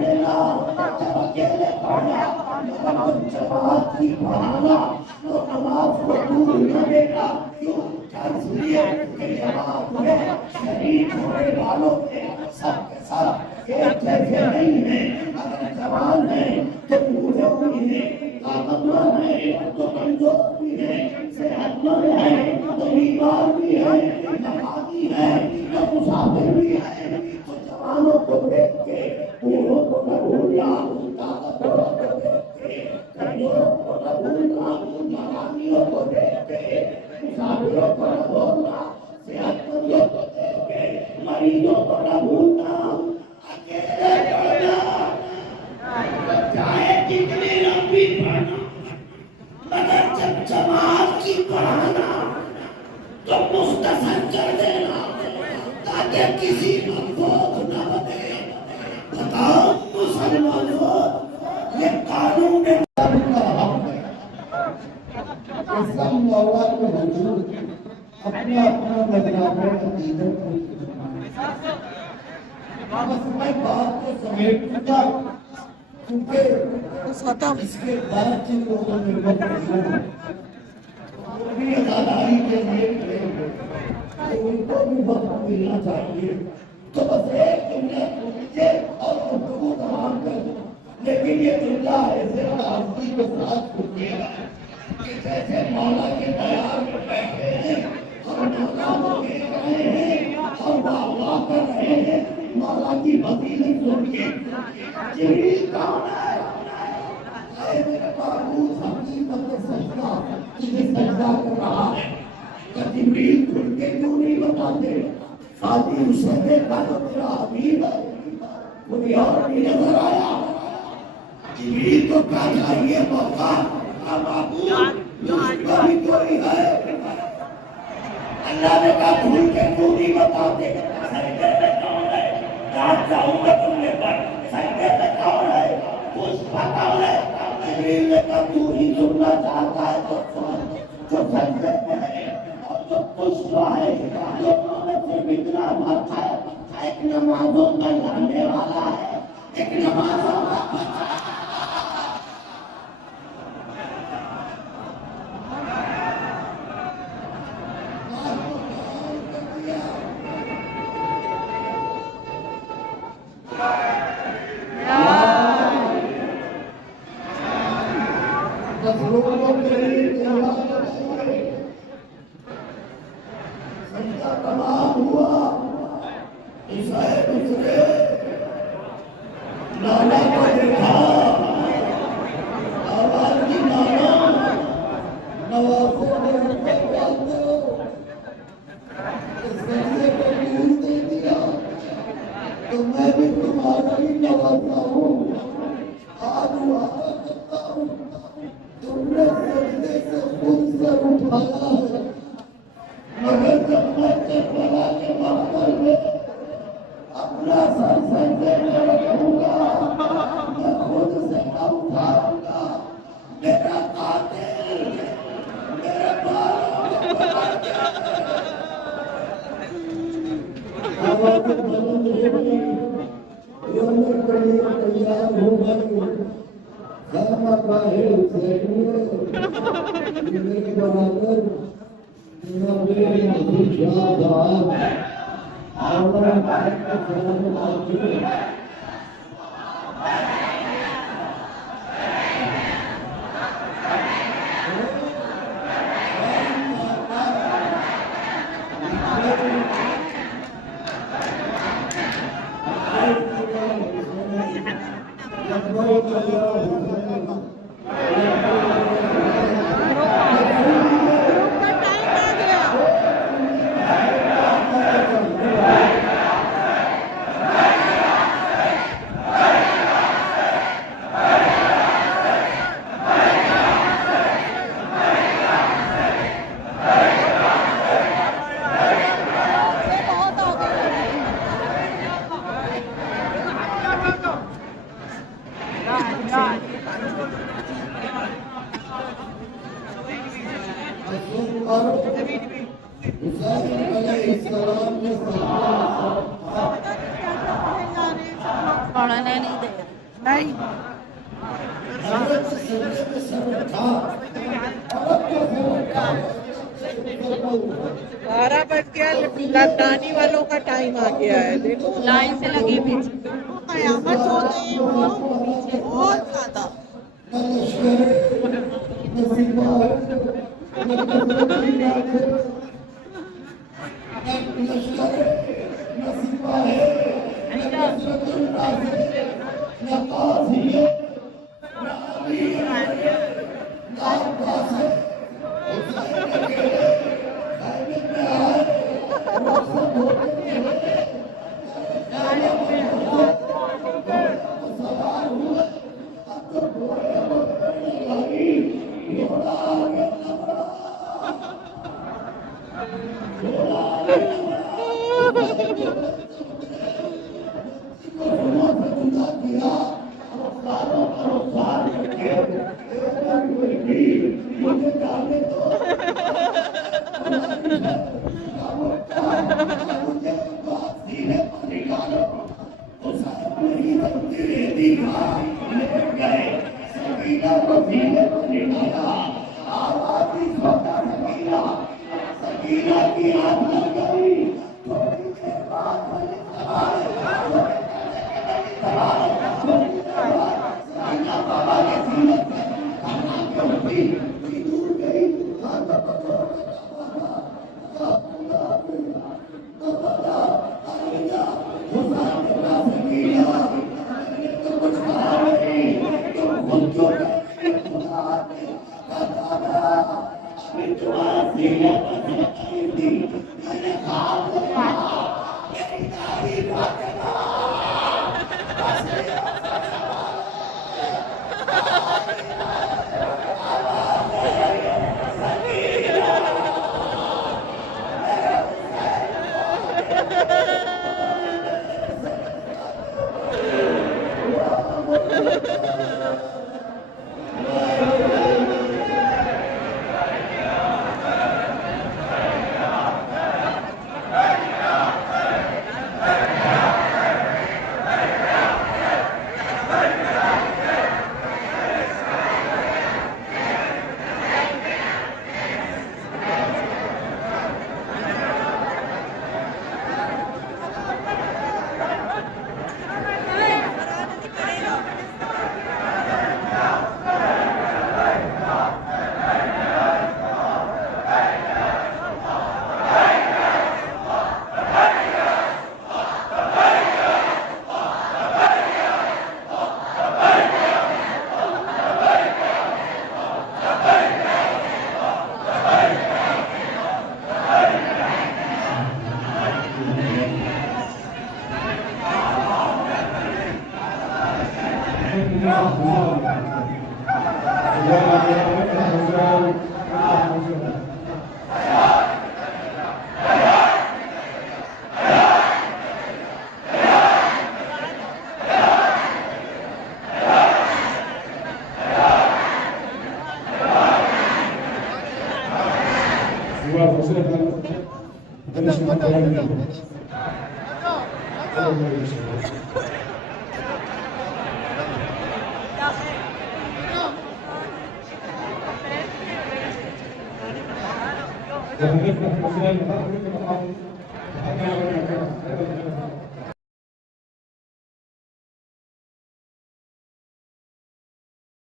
लेना, जब अकेले पढ़ना, जब जमात की पढ़ाना तो नमाज को दूर न देना। क्यों? इसलिए कि जमात में शरीक होने वालों के सबके सब एक जैसे नहीं है। अगर जवान है तो बूढ़े भी है, ताकतवर है तो कमजोर भी है, सेहतमंद है तो बीमार भी है, नमाजी है तो मुसाफिर भी है। तो जवानों को देख के बूढ़ों को न भूलना, ताकतवरों को देख के कमजोरों को न भूलना, नमाजियों को देख के मुसाफिरों को न भूलना, सेहतमंदों को देख के मरीजों को न भूलना। अकेले पढ़ना चाहे कितनी लंबी पढ़ना, मगर जब जमात की पढ़ाना तो मुख्तसर कर देना ताकि किसी को बोझ न बने। बताओ मुसलमानों, ये कानून है। इस्लाम मौला को हुजूर अपना अपना मजहब है, अकीदत है। बस मैं बात को समेटूंगा क्योंकि इसके बाद जिन लोगों ने वक्त दिया वो भी आजादी के लिए खड़े हुए, तो उनको भी वक्त मिलना चाहिए। तो बस एक जुमला लीजिए और गुफ्तगू तमाम कर दो। लेकिन ये जुमला ऐसे आज़ादी के साथ सुनिएगा कि जैसे मौला के दयार में बैठे हैं और मौला को देख रहे हैं और वाह कर रहे हैं, मौला की फजीलत सुन के। जिब्रील कौन है? मेरे बाबूद हकीकत सजदा तुझे सजदा कर रहा है। तो जिब्रील खुल के क्यों नहीं बताते? शादी उसे देखा तो मेरा हबीब है, कोई और नहीं नजर आया। जिब्रील को क्या चाहिए? मौका। बाबूद उसका भी कोई है। अल्लाह ने कहा खुल के क्यों नहीं बताते? सजदे में कौन है? रात जाऊंगा तुमने पर सजदे में कौन है? पुष्पा कौन है? जिब्रील ने कहा तू ही सुनना चाहता है तो सुन। जो सजदे में है और जो पुष्पा है, दोनों में से इतना फर्क है। एक नमाजों का लड़ने वाला है, एक नमाजों का सजदा तमाम हुआ। ईसाई दूसरे नाना को देखा, आवाज की नाना नवाजों ने सजदे को दूर दे दिया। तो मैं भी तुम्हारा ही नवाजा हूँ। आज वादा करता हूँ तुमने सजदे से खुद से उठाया है, मगर जब मैं करबला के मक़बरे में अपना सर सजदे में रखूंगा, मैं खुद से न उठाऊंगा। मेरा कातिल मेरे बालों को पकड़ के आवाज़ बुलंद हो गई, रोने के लिए तैयार हो गई। खामा काहे हुसैनी मेरे बराबर नबी नबी शाह आला का सलाम आते। नहीं दे नहीं, बारह बज गया, लदानी वालों का टाइम आ गया है। देखो लाइन से लगे पीछे। कयामत हो गई है वो बहुत ज्यादा। Gracias.